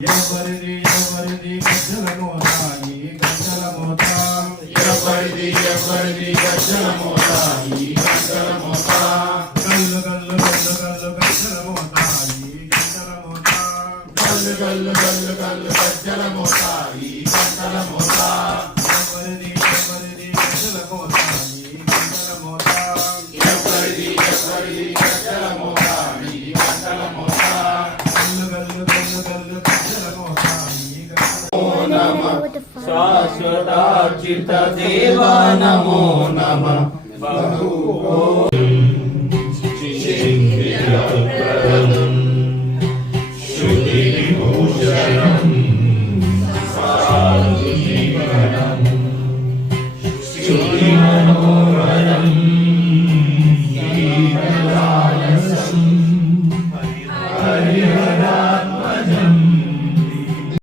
ఎవరిది గజ్జల మోతాయి గజ్జల మోతా ఎవరిది గజ్జల మోతాయి గజ్జల మోతా గల్లు గల్లు గల్లు గల్లు గజ్జల మోతాయి గజ్జల మోతా గల్లు గల్లు గల్లు గల్లు గజ్జల మోతాయి గజ్జల మోతా ఎవరిది గజ్జల మోతాయి గజ్జల మోతా ఎవరిది గజ్జల మోతాయి గజ్జల మోతా గల్లు గల్లు గల్లు గల్లు గజ్జల మోతాయి నమః శాశ్వతార్చిత దేవా నమో నమః బహు